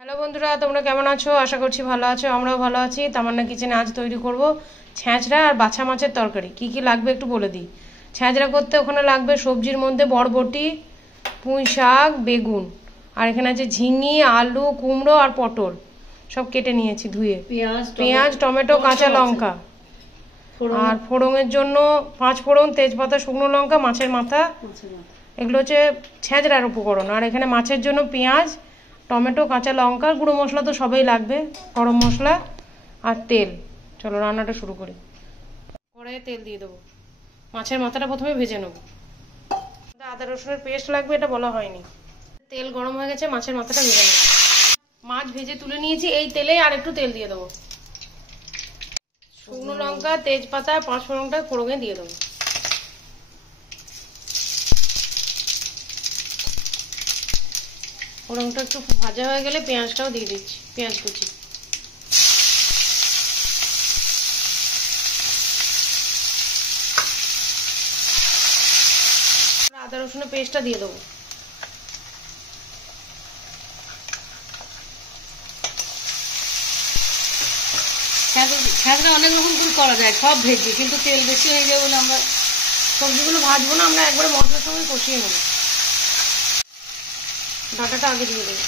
Hello বন্ধুরা, তোমরা কেমন আছো? আশা করছি ভালো আছো। আমরাও ভালো আছি। তামান্না কিচেনে আজ তৈরি করব ছ্যাঁচড়া আর বাছা মাছের তরকারি। কি কি লাগবে একটু বলে দিই। ছ্যাঁচড়া করতে ওখানে লাগবে সবজির মধ্যে বরবটি, পুঁই শাক, বেগুন, আর এখানে আছে ঝিঙে, আলু, কুমড়ো আর পটল। সব কেটে নিয়েছি ধুয়ে। পেঁয়াজ, টমেটো, কাঁচা লঙ্কা, আর ফোড়নের জন্য 5 ফোড়ন, তেজপাতা, শুকনো লঙ্কা, মাছের মাথা। এগুলো হচ্ছে ছ্যাঁচড়ার উপকরণ। আর এখানে মাছের জন্য পেঁয়াজ, টমেটো, কাঁচা লঙ্কা, গুঁড়ো মশলা তো সবই লাগবে, গরম মশলা আর তেল। চলো রান্নাটা শুরু করি। কড়াইয়ে তেল দিয়ে দেবো। মাছের মাথাটা প্রথমে ভেজে নেবো। আদা রসুনের পেস্ট লাগবে, এটা বলা হয়নি। তেল গরম হয়ে গেছে, মাছের মাথাটা ভেজে নেবো। মাছ ভেজে তুলে নিয়েছি, এই তেলে আর একটু তেল দিয়ে দেবো। শুকনো লঙ্কা, তেজপাতা, 5 ফোড়নটা ফোড়নে দিয়ে দেবো। ফোড়নটা একটু ভাজা হয়ে গেলে পেঁয়াজটাও দিয়ে দিচ্ছি, পেঁয়াজ কুচি। আদা রসুনের পেস্টটা দিয়ে দেবো। ছ্যাঁচড়া অনেক রকম করে করা যায়, সব ভেজে, কিন্তু তেল বেশি হয়ে যাবে বলে আমরা সবজিগুলো ভাজবো না, আমরা একবারে মশলার সঙ্গে কষিয়ে নেবো। ডাঁটাটা আগে দিয়ে দেবো।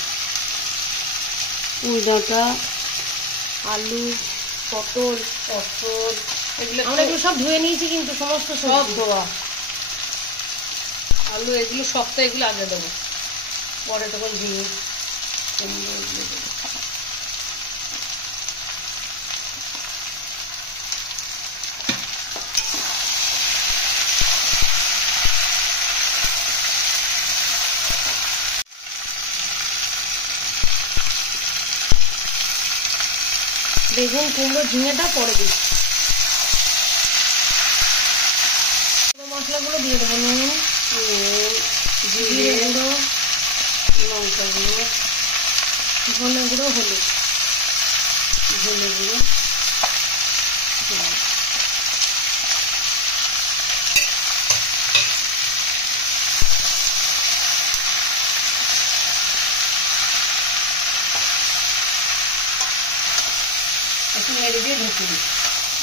পুঁই ডাঁটা, আলু, পটল, এগুলো আমরা এগুলো সব ধুয়ে নিয়েছি, কিন্তু সমস্ত সব ধোয়া। আলু এগুলো শক্ত, এগুলো আগে দেবো, পরে তখন দিয়ে বেগুন, কুমড়ো, ঝিঙেটা পরে দিই। মশলাগুলো দিয়ে দেবো। নুন, জিরে গুঁড়ো, লঙ্কা গুঁড়ো, ধনে গুঁড়ো, হলুদ, ধনে গুঁড়ো, একটু নেড়ে দিয়ে ঢেকে দিই।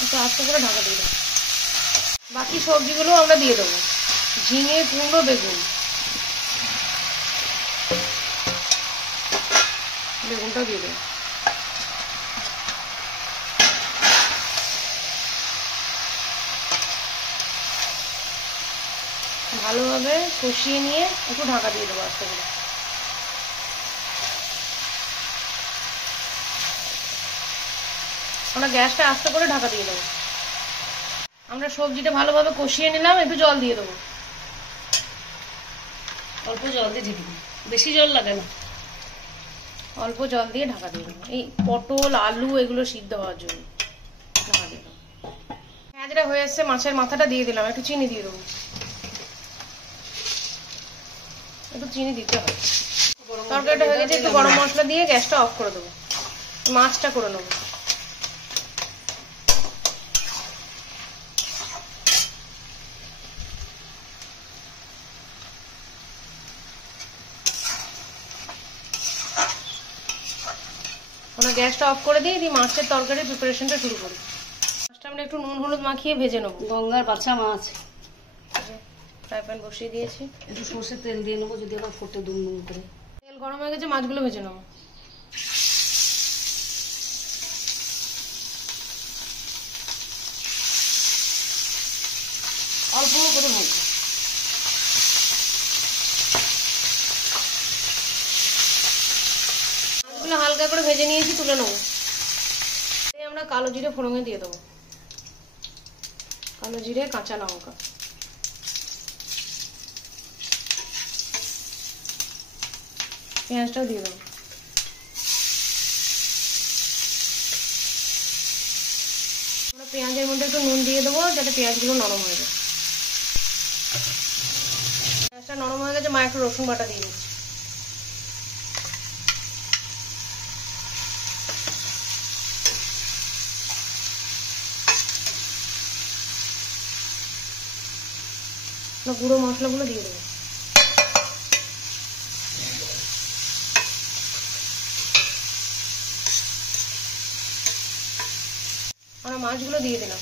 একটু আস্তে করে ঢাকা দিয়ে দেবো। বাকি সবজিগুলো আমরা দিয়ে দেবো। ঝিঙে, কুমড়ো, বেগুন। বেগুনটাও দিয়ে দেবো। ভালোভাবে কষিয়ে নিয়ে একটু ঢাকা দিয়ে দেবো আস্তে করে। আমরা গ্যাসটা আস্তে করে ঢাকা দিয়ে দেবো। আমরা সবজিটা ভালোভাবে কষিয়ে নিলাম, একটু জল দিয়ে দেবো। অল্প জল দিয়ে ঢেকে দিই, বেশি জল লাগে না। অল্প জল দিয়ে ঢাকা দিয়ে দেবো, এই পটল, আলু এগুলো সিদ্ধ হওয়ার জন্য ঢাকা দিয়ে দেবো। পেঁয়াজটা হয়ে এসছে, মাছের মাথাটা দিয়ে দিলাম। একটু চিনি দিয়ে দেবো। একটু চিনি দিতে হবে। তরকারিটা হয়ে গেছে, একটু গরম মশলা দিয়ে গ্যাসটা অফ করে দেবো। মাছটা করে নেবো। আমরা গ্যাসটা অফ করে দিই, মাছের তরকারির প্রিপারেশনটা শুরু করি। মাছটা আমরা একটু নুন হলুদ মাখিয়ে ভেজে নেবো। গঙ্গার বাছা মাছ। ফ্রাই প্যান বসিয়ে দিয়েছি, একটু সর্ষের তেল দিয়ে নেবো, যদি আবার ফোটে দুম দুম করে। তেল গরম হয়ে গেছে, মাছগুলো ভেজে নেবো। অল্প করে ভাজবো। মাছগুলো হালকা করে ভেজে নিয়েছি, তুলে নেবো। আমরা কালো জিরে ফোড়নে দিয়ে দেবো। কালো জিরে, কাঁচা লঙ্কা, পেঁয়াজটাও দিয়ে দেবো। আমরা পেঁয়াজের মধ্যে একটু নুন দিয়ে দেবো, যাতে পেঁয়াজগুলো নরম হয়ে যায়। পেঁয়াজটা নরম হয়ে গেছে, মা একটু রসুন বাটা দিয়ে দিচ্ছি। গুঁড়ো মশলাগুলো দিয়ে দেবো। মাছগুলো দিয়ে দিলাম।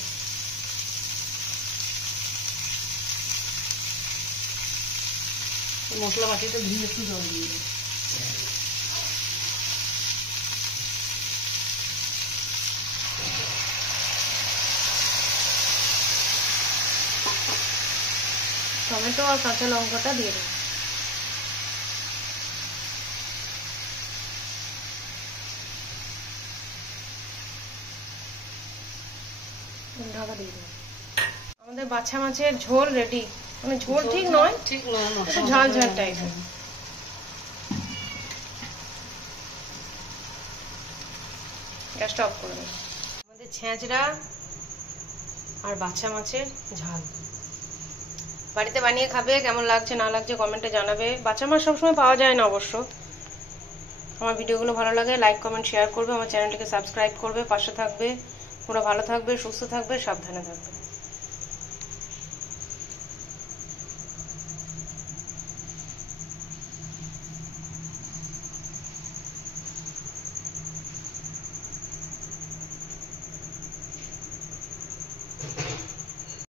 মশলা বাটিটা ধুয়ে একটু জল দিয়ে দিই। টমেটো আর কাঁচা লঙ্কাটা দিয়ে দিই। ঢাকা দিয়ে দিই। আমাদের বাছা মাছের ঝোল রেডি, মানে ঝোল ঠিক নয়, ঠিক নয়, একটু ঝাল ঝাল টাইপের। গ্যাসটা অফ করে দিই। আমাদের ছেঁচড়া আর বাছা মাছের ঝাল বাড়িতে বানিয়ে খাবে, কেমন লাগছে না লাগছে কমেন্টে জানাবে। বাছা মাছ সবসময় পাওয়া যায় না অবশ্য। আমার ভিডিওগুলো ভালো লাগে লাইক কমেন্ট শেয়ার করবে, আমার চ্যানেলটিকে সাবস্ক্রাইব করবে, পাশে থাকবে। তোমরা ভালো থাকবে, সুস্থ থাকবে, সাবধানে থাকবে।